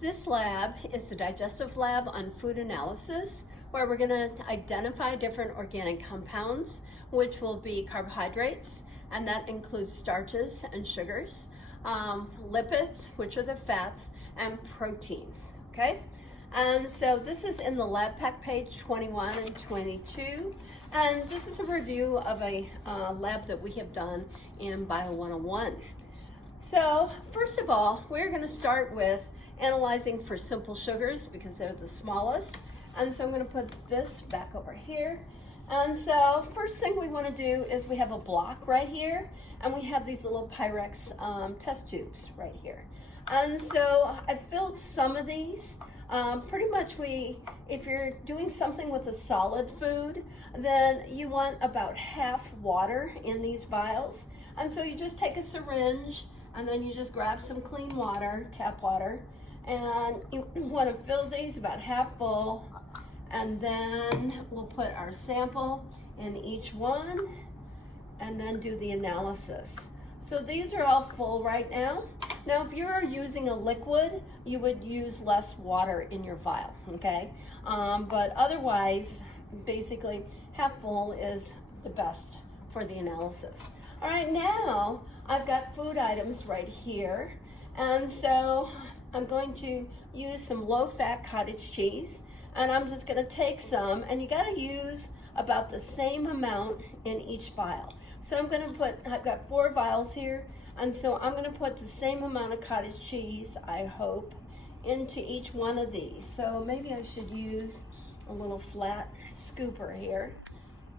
This lab is the digestive lab on food analysis, where we're going to identify different organic compounds, which will be carbohydrates, and that includes starches and sugars, lipids, which are the fats, and proteins, okay? And so this is in the lab pack page 21 and 22, and this is a review of a lab that we have done in Bio 101. So first of all, we're going to start with analyzing for simple sugars because they're the smallest. And so I'm going to put this back over here. And so first thing we want to do is we have a block right here, and we have these little Pyrex test tubes right here. And so I filled some of these. Pretty much if you're doing something with a solid food, then you want about half water in these vials. And so you just take a syringe, and then you just grab some clean water, tap water, and you want to fill these about half full, and then we'll put our sample in each one and then do the analysis. So these are all full right now. Now if you're using a liquid, you would use less water in your vial, okay? But otherwise, basically half full is the best for the analysis. All right, now I've got food items right here, and so I'm going to use some low-fat cottage cheese, and I'm just going to take some, and you got to use about the same amount in each vial. So I've got 4 vials here, and so I'm going to put the same amount of cottage cheese, I hope, into each one of these. So maybe I should use a little flat scooper here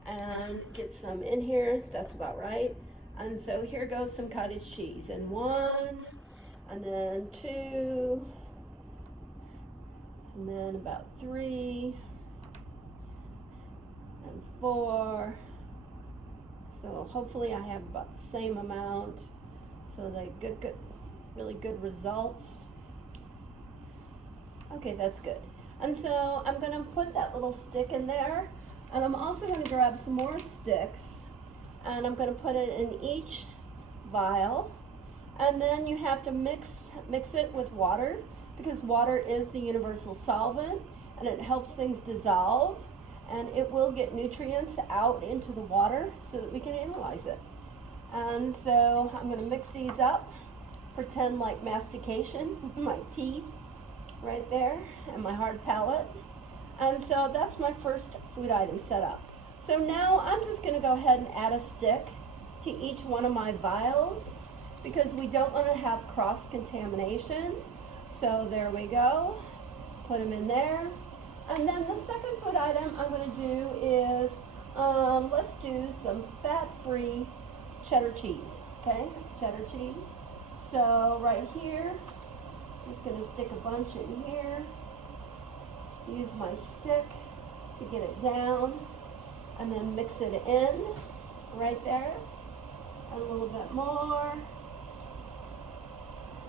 and get some in here. That's about right. And so here goes some cottage cheese, and 1, and then 2, and then about 3, and 4. So hopefully I have about the same amount, so they good, really good results. Okay, that's good. And so I'm gonna put that little stick in there, and I'm also gonna grab some more sticks, and I'm going to put it in each vial, and then you have to mix it with water, because water is the universal solvent, and it helps things dissolve, and it will get nutrients out into the water so that we can analyze it. And so I'm going to mix these up, pretend like mastication, my teeth right there, and my hard palate. And so that's my first food item set up. So now I'm just going to go ahead and add a stick to each one of my vials, because we don't want to have cross-contamination. So there we go. Put them in there. And then the second food item I'm going to do is, let's do some fat-free cheddar cheese. Okay, cheddar cheese. So right here, just going to stick a bunch in here. Use my stick to get it down. And then mix it in right there, a little bit more.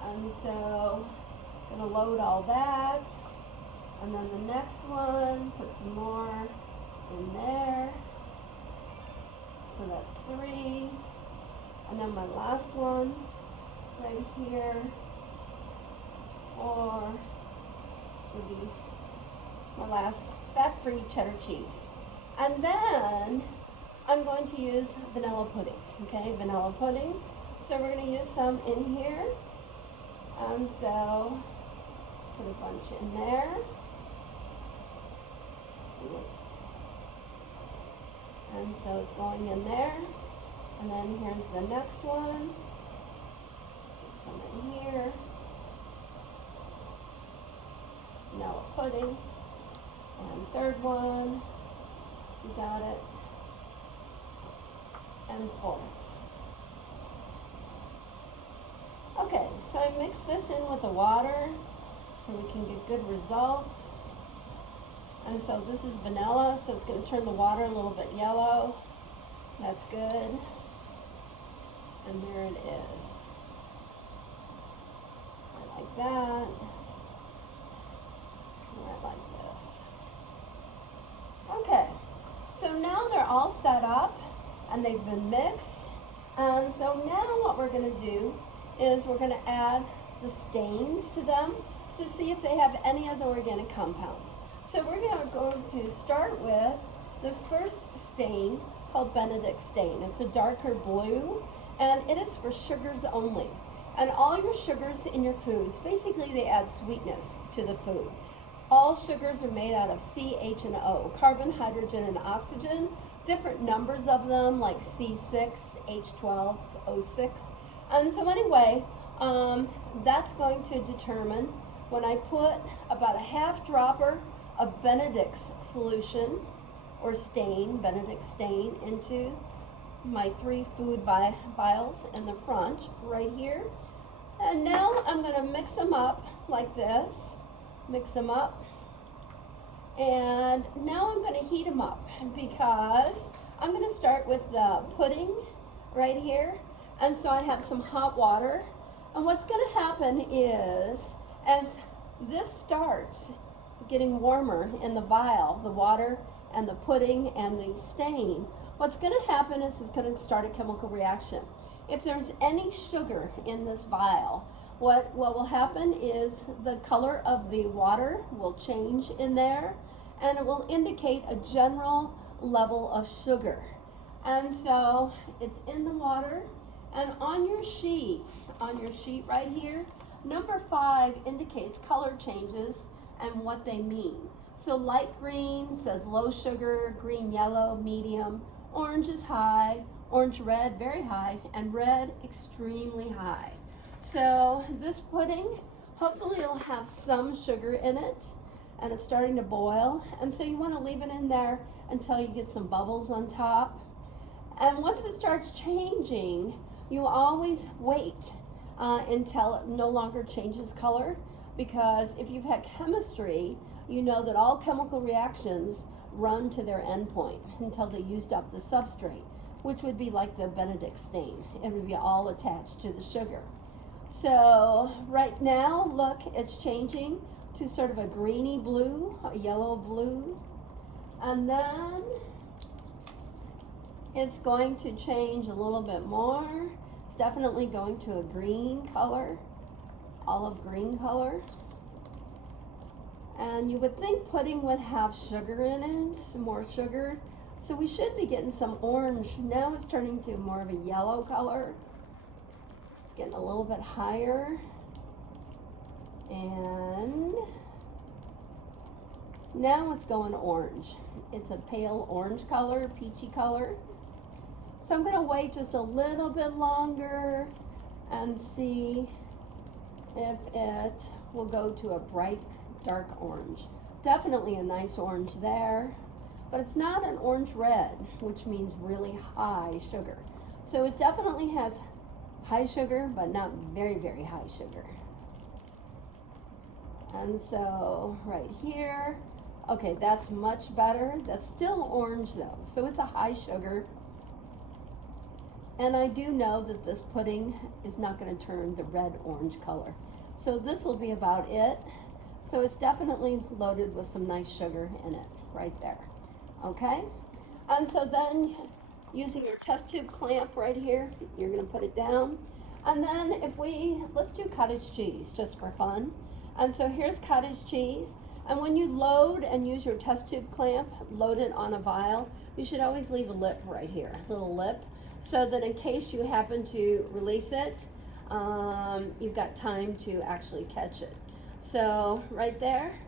And so I'm gonna load all that. And then the next one, put some more in there. So that's 3. And then my last one right here, 4, would be my last fat-free cheddar cheese. And then I'm going to use vanilla pudding, okay, vanilla pudding. So we're going to use some in here. And so put a bunch in there. Whoops. And so it's going in there. And then here's the next one. Get some in here. Vanilla pudding. And third one. You got it. And 4th. Okay, so I mix this in with the water so we can get good results. And so this is vanilla, so it's going to turn the water a little bit yellow. That's good. And there it is. Right like that. Right like this. Okay. So now they're all set up and they've been mixed. And so now what we're going to do is we're going to add the stains to them. to see if they have any of the organic compounds. So we're going to start with the first stain called Benedict stain. It's a darker blue, and it is for sugars only. And all your sugars in your foods, basically they add sweetness to the food. All sugars are made out of C, H, and O, carbon, hydrogen, and oxygen, different numbers of them like C6, H12, O6. And so anyway, that's going to determine when I put about a half dropper of Benedict's solution or stain, Benedict stain, into my 3 food vials in the front right here. And now I'm going to mix them up like this. Mix them up. And now I'm going to heat them up because I'm going to start with the pudding right here. And so I have some hot water. And what's going to happen is, as this starts getting warmer in the vial, the water and the pudding and the stain, what's going to happen is it's going to start a chemical reaction. If there's any sugar in this vial, what will happen is the color of the water will change in there, and it will indicate a general level of sugar. And so it's in the water, and on your sheet right here, number 5 indicates color changes and what they mean. So light green says low sugar, green yellow, medium, orange is high, orange red, very high, and red, extremely high. So this pudding, hopefully it'll have some sugar in it, and it's starting to boil. And so you want to leave it in there until you get some bubbles on top. And once it starts changing, you always wait until it no longer changes color, because if you've had chemistry, you know that all chemical reactions run to their end point until they used up the substrate, which would be like the Benedict stain. It would be all attached to the sugar. So right now, look, it's changing to sort of a greeny blue, a yellow blue, and then it's going to change a little bit more. It's definitely going to a green color, olive green color. And you would think pudding would have sugar in it, some more sugar. So we should be getting some orange. Now it's turning to more of a yellow color. It's getting a little bit higher. And now it's going orange. It's a pale orange color, peachy color. So I'm going to wait just a little bit longer and see if it will go to a bright dark orange. Definitely a nice orange there, but it's not an orange red, which means really high sugar. So it definitely has high sugar, but not very, very high sugar. And so right here, okay, that's much better. That's still orange though, so it's a high sugar. And I do know that this pudding is not going to turn the red-orange color. So this will be about it. So it's definitely loaded with some nice sugar in it right there. Okay? And so then using your test tube clamp right here, you're going to put it down. And then let's do cottage cheese just for fun. And so here's cottage cheese. And when you load and use your test tube clamp, load it on a vial, you should always leave a lip right here, a little lip, so that in case you happen to release it, you've got time to actually catch it. So right there,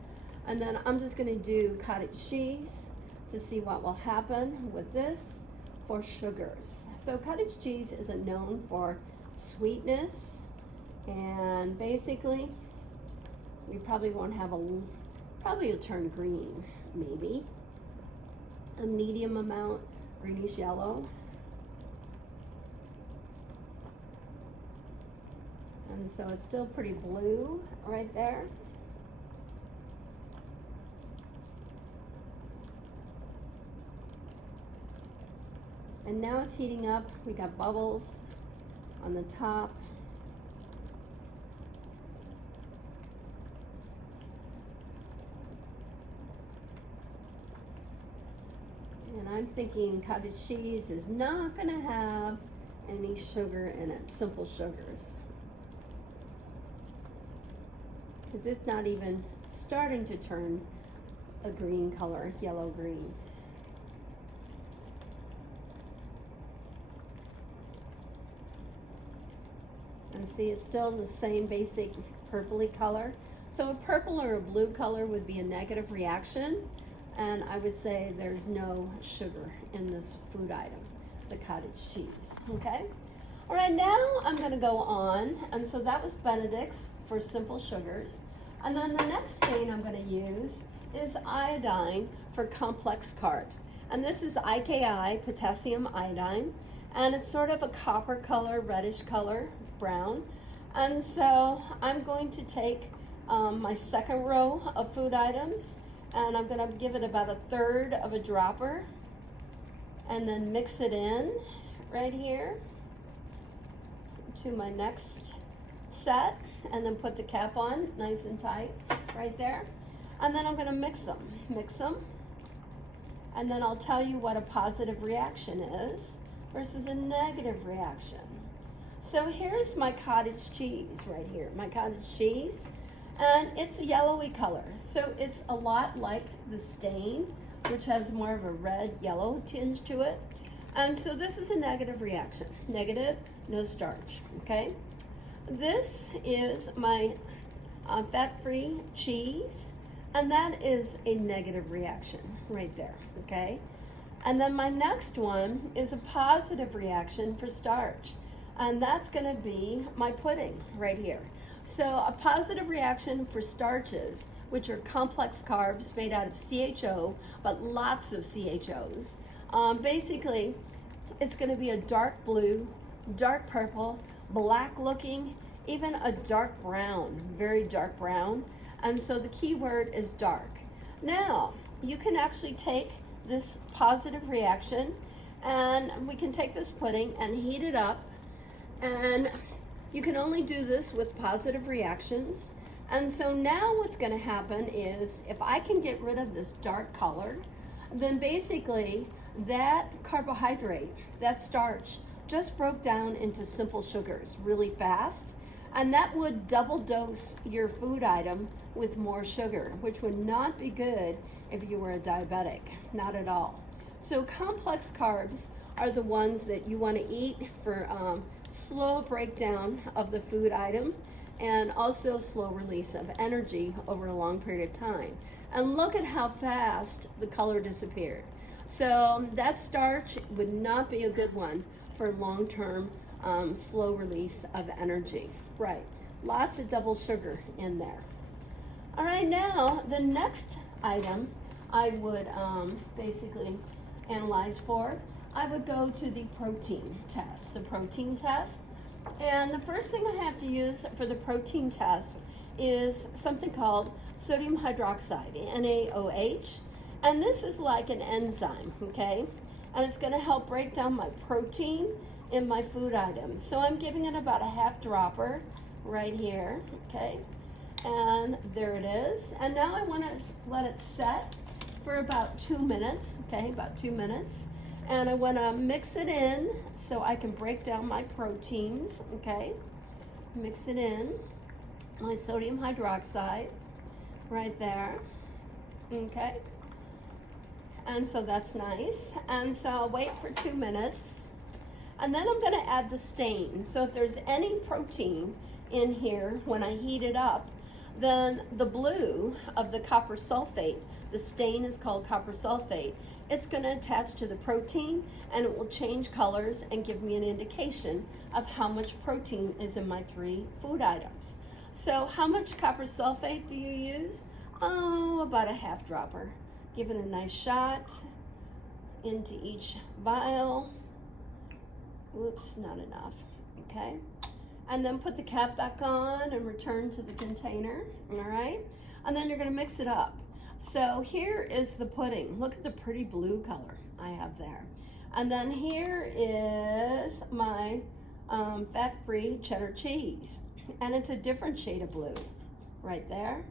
and then I'm just going to do cottage cheese to see what will happen with this for sugars. So cottage cheese isn't known for sweetness, and basically we probably won't have probably it'll turn green, maybe a medium amount, greenish yellow. And so it's still pretty blue right there. And now it's heating up. We got bubbles on the top. And I'm thinking cottage cheese is not going to have any sugar in it, simple sugars. because it's not even starting to turn a green color, yellow-green. And see, it's still the same basic purpley color. So a purple or a blue color would be a negative reaction, and I would say there's no sugar in this food item, the cottage cheese, okay? All right, now I'm gonna go on, and so that was Benedict's for simple sugars. And then the next stain I'm gonna use is iodine for complex carbs. And this is IKI, potassium iodine, and it's sort of a copper color, reddish color, brown. And so I'm going to take my second row of food items, and I'm gonna give it about 1/3 of a dropper, and then mix it in right here to my next set, and then put the cap on nice and tight right there. And then I'm gonna mix them, and then I'll tell you what a positive reaction is versus a negative reaction. So here's my cottage cheese right here, my cottage cheese, and it's a yellowy color. So it's a lot like the stain, which has more of a red yellow tinge to it. And so this is a negative reaction. Negative, no starch, okay? This is my fat-free cheese, and that is a negative reaction right there, okay? And then my next one is a positive reaction for starch, and that's gonna be my pudding right here. So a positive reaction for starches, which are complex carbs made out of CHO, but lots of CHOs. Basically, it's gonna be a dark blue, dark purple, black looking, even a dark brown, very dark brown. And so the key word is dark. Now, you can actually take this positive reaction, and we can take this pudding and heat it up, and you can only do this with positive reactions. And so now what's gonna happen is, if I can get rid of this dark color, then basically that carbohydrate, that starch, just broke down into simple sugars really fast, and that would double dose your food item with more sugar, which would not be good if you were a diabetic, not at all. So complex carbs are the ones that you want to eat for slow breakdown of the food item, and also slow release of energy over a long period of time. And look at how fast the color disappeared. So that starch would not be a good one for long-term slow release of energy. Right, lots of double sugar in there. All right, now the next item I would basically analyze for, I would go to the protein test, And the first thing I have to use for the protein test is something called sodium hydroxide, NaOH. And this is like an enzyme, okay? And it's gonna help break down my protein in my food items. So I'm giving it about a half dropper right here, okay? And there it is. And now I wanna let it set for about 2 minutes, okay, about 2 minutes. And I wanna mix it in so I can break down my proteins, okay? Mix it in, my sodium hydroxide right there, okay? And so that's nice. And so I'll wait for 2 minutes. And then I'm gonna add the stain. So if there's any protein in here when I heat it up, then the blue of the copper sulfate, the stain is called copper sulfate, it's gonna attach to the protein, and it will change colors and give me an indication of how much protein is in my 3 food items. So how much copper sulfate do you use? Oh, about a half dropper. Give it a nice shot into each vial. Whoops, not enough, okay? And then put the cap back on and return to the container, all right? And then you're gonna mix it up. So here is the pudding. Look at the pretty blue color I have there. And then here is my fat-free cheddar cheese. And it's a different shade of blue right there.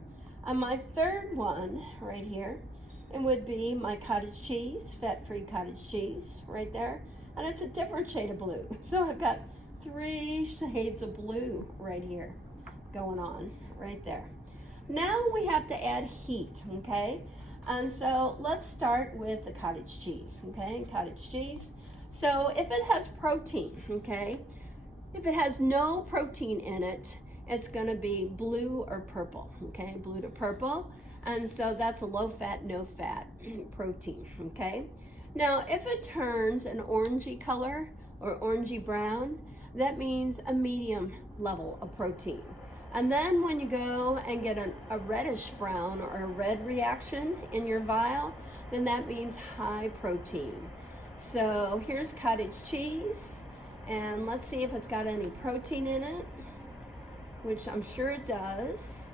And my third one right here, it would be my cottage cheese, fat-free cottage cheese right there. And it's a different shade of blue. So I've got 3 shades of blue right here going on right there. Now we have to add heat, okay? And so let's start with the cottage cheese, okay? Cottage cheese. So if it has protein, okay? If it has no protein in it, it's gonna be blue or purple, okay? Blue to purple. And so that's a low fat, no fat protein, okay? Now, if it turns an orangey color or orangey brown, that means a medium level of protein. And then when you go and get a reddish brown or a red reaction in your vial, then that means high protein. So here's cottage cheese, and let's see if it's got any protein in it, which I'm sure it does.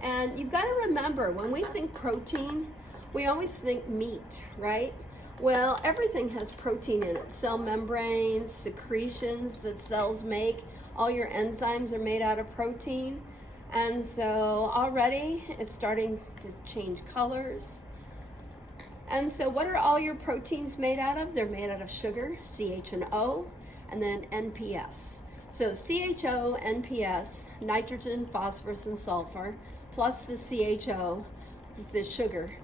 And you've got to remember, when we think protein, we always think meat, right? Well, everything has protein in it. Cell membranes, secretions that cells make, all your enzymes are made out of protein. And so already it's starting to change colors. And so what are all your proteins made out of? They're made out of sugar, CH&O, and then NPS. So CHO, NPS, nitrogen, phosphorus, and sulfur, plus the CHO, the sugar,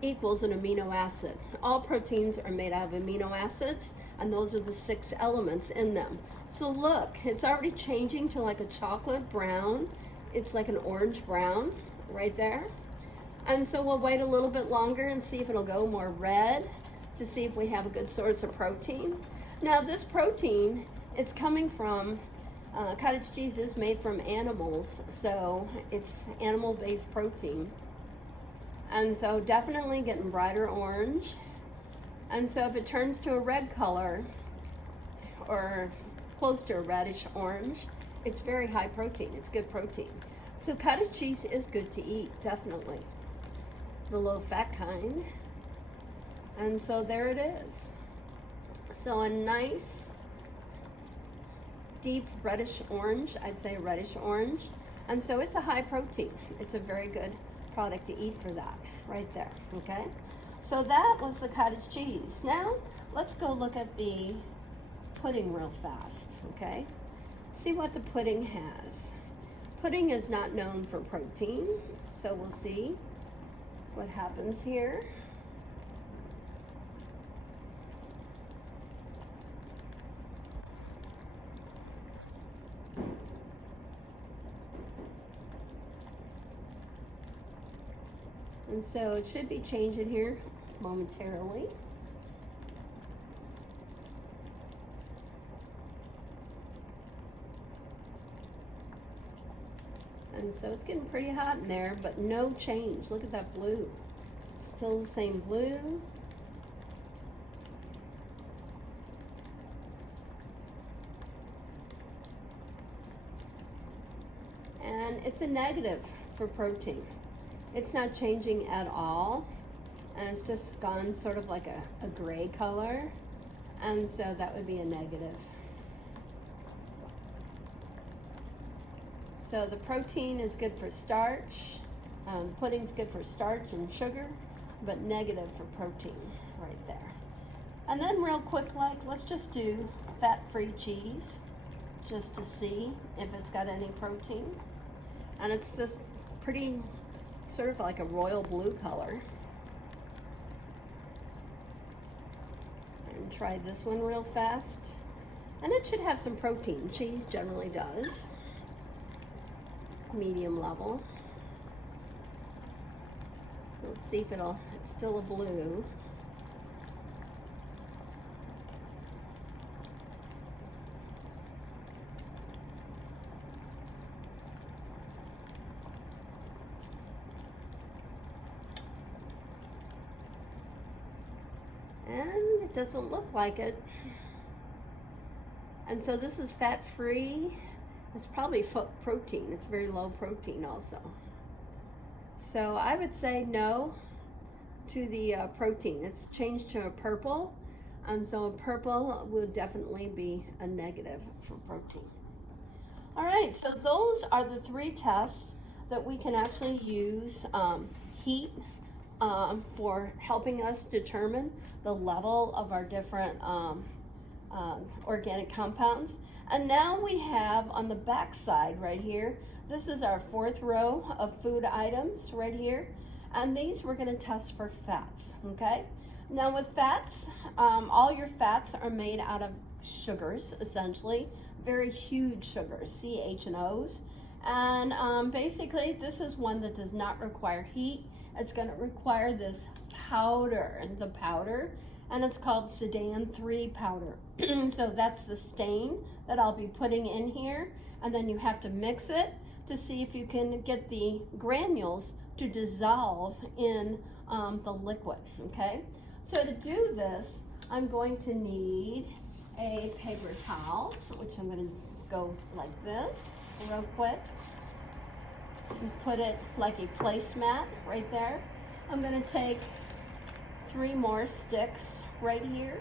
equals an amino acid. All proteins are made out of amino acids, and those are the 6 elements in them. So look, it's already changing to like a chocolate brown. It's like an orange brown right there. And so we'll wait a little bit longer and see if it'll go more red to see if we have a good source of protein. Now this protein, it's coming from, cottage cheese is made from animals, so it's animal-based protein. And so definitely getting brighter orange. And so if it turns to a red color or close to a reddish orange, it's very high protein. It's good protein. So cottage cheese is good to eat, definitely. The low fat kind. And so there it is. So a nice deep reddish orange, I'd say reddish orange. And so it's a high protein. It's a very good product to eat for that right there, okay? So that was the cottage cheese. Now let's go look at the pudding real fast, okay? See what the pudding has. Pudding is not known for protein, so we'll see what happens here. And so it should be changing here momentarily. And so it's getting pretty hot in there, but no change. Look at that blue. Still the same blue. And it's a negative for protein. It's not changing at all, and it's just gone sort of like a gray color, and so that would be a negative. So the protein is good for starch, the pudding's good for starch and sugar, but negative for protein right there. And then real quick, let's just do fat-free cheese just to see if it's got any protein. And it's this pretty sort of like a royal blue color. And try this one real fast. And it should have some protein. Cheese generally does. Medium level. So let's see if it's still a blue. And it doesn't look like it. And so this is fat-free. It's probably protein. It's very low protein also. So I would say no to the protein. It's changed to a purple. And so a purple will definitely be a negative for protein. All right, so those are the 3 tests that we can actually use heat for helping us determine the level of our different organic compounds. And now we have on the back side right here this is our fourth row of food items right here. And these we're gonna test for fats, okay? Now with fats, all your fats are made out of sugars, essentially, very huge sugars, C, H, and O's. And basically, this is one that does not require heat. It's gonna require this powder, the powder, and it's called Sedan 3 powder. So that's the stain that I'll be putting in here, and then you have to mix it to see if you can get the granules to dissolve in the liquid, okay? So to do this, I'm going to need a paper towel, which I'm gonna go like this real quick and put it like a placemat right there. I'm gonna take 3 more sticks right here,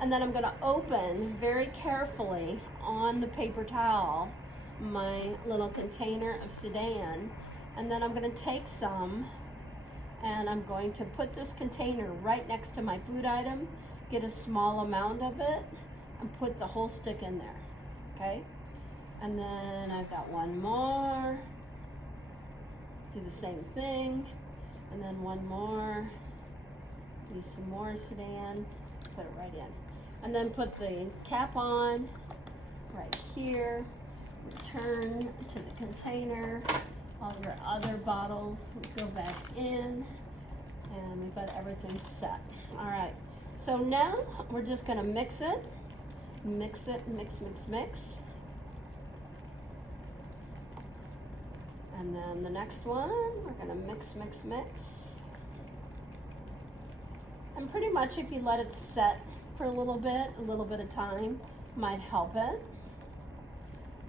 and then I'm gonna open very carefully on the paper towel my little container of Sedan, and then I'm gonna take some and I'm going to put this container right next to my food item, get a small amount of it, and put the whole stick in there, okay? And then I've got one more, do the same thing, and then one more, use some more Sedan, put it right in. And then put the cap on right here, return to the container, all your other bottles go back in, and we've got everything set. All right, so now we're just gonna mix it, mix, mix. And then the next one, we're gonna mix. And pretty much if you let it set for a little bit of time might help it.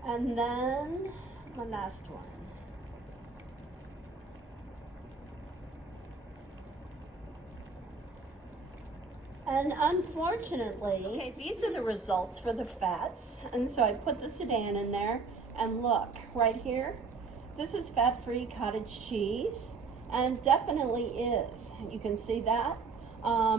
And then the last one. And unfortunately, okay, these are the results for the fats. And so I put the Sedan in there, and look, right here, this is fat-free cottage cheese, and it definitely is. You can see that.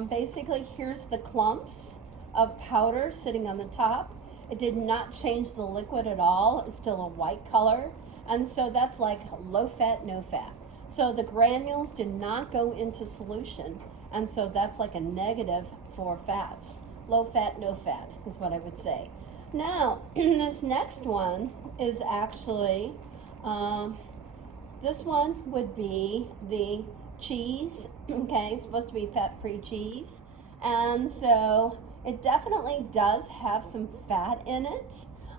Basically, here's the clumps of powder sitting on the top. It did not change the liquid at all. It's still a white color. And so that's like low fat, no fat. So the granules did not go into solution. And so that's like a negative for fats. Low fat, no fat is what I would say. Now, this next one is actually, this one would be the cheese, okay? It's supposed to be fat-free cheese. And so it definitely does have some fat in it,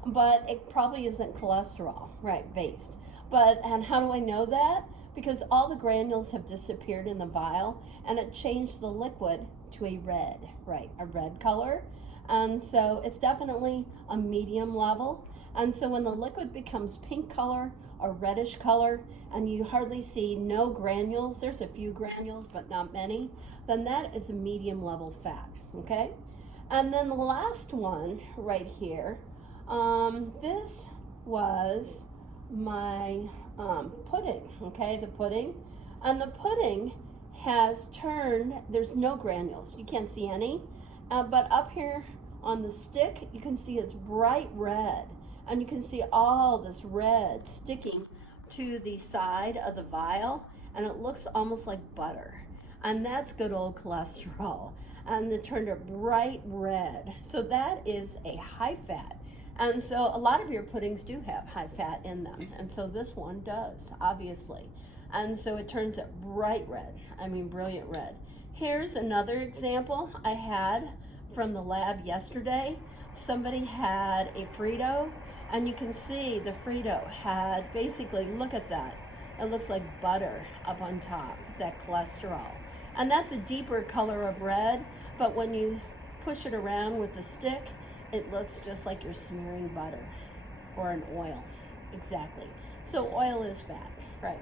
but it probably isn't cholesterol, right, based. And how do I know that? Because all the granules have disappeared in the vial, and it changed the liquid to a red, right, a red color. And so it's definitely a medium level. And so when the liquid becomes pink color or reddish color, and you hardly see no granules, there's a few granules, but not many, then that is a medium level fat, okay? And then the last one right here, this was my pudding, okay, the pudding. And the pudding has turned, there's no granules, you can't see any, but up here on the stick, you can see it's bright red, and you can see all this red sticking to the side of the vial, and it looks almost like butter, and that's good old cholesterol, and it turned it bright red. So that is a high fat. And so a lot of your puddings do have high fat in them, and so this one does, obviously. And so it turns it bright red, I mean brilliant red. Here's another example I had from the lab yesterday. Somebody had a Frito, and you can see the Frito had basically, look at that, it looks like butter up on top, that cholesterol. And that's a deeper color of red, but when you push it around with the stick, it looks just like you're smearing butter or an oil, exactly. So oil is fat, right?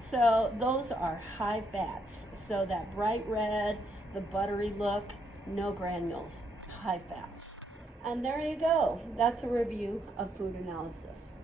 So those are high fats. So that bright red, the buttery look, no granules, high fats. And there you go. That's a review of food analysis.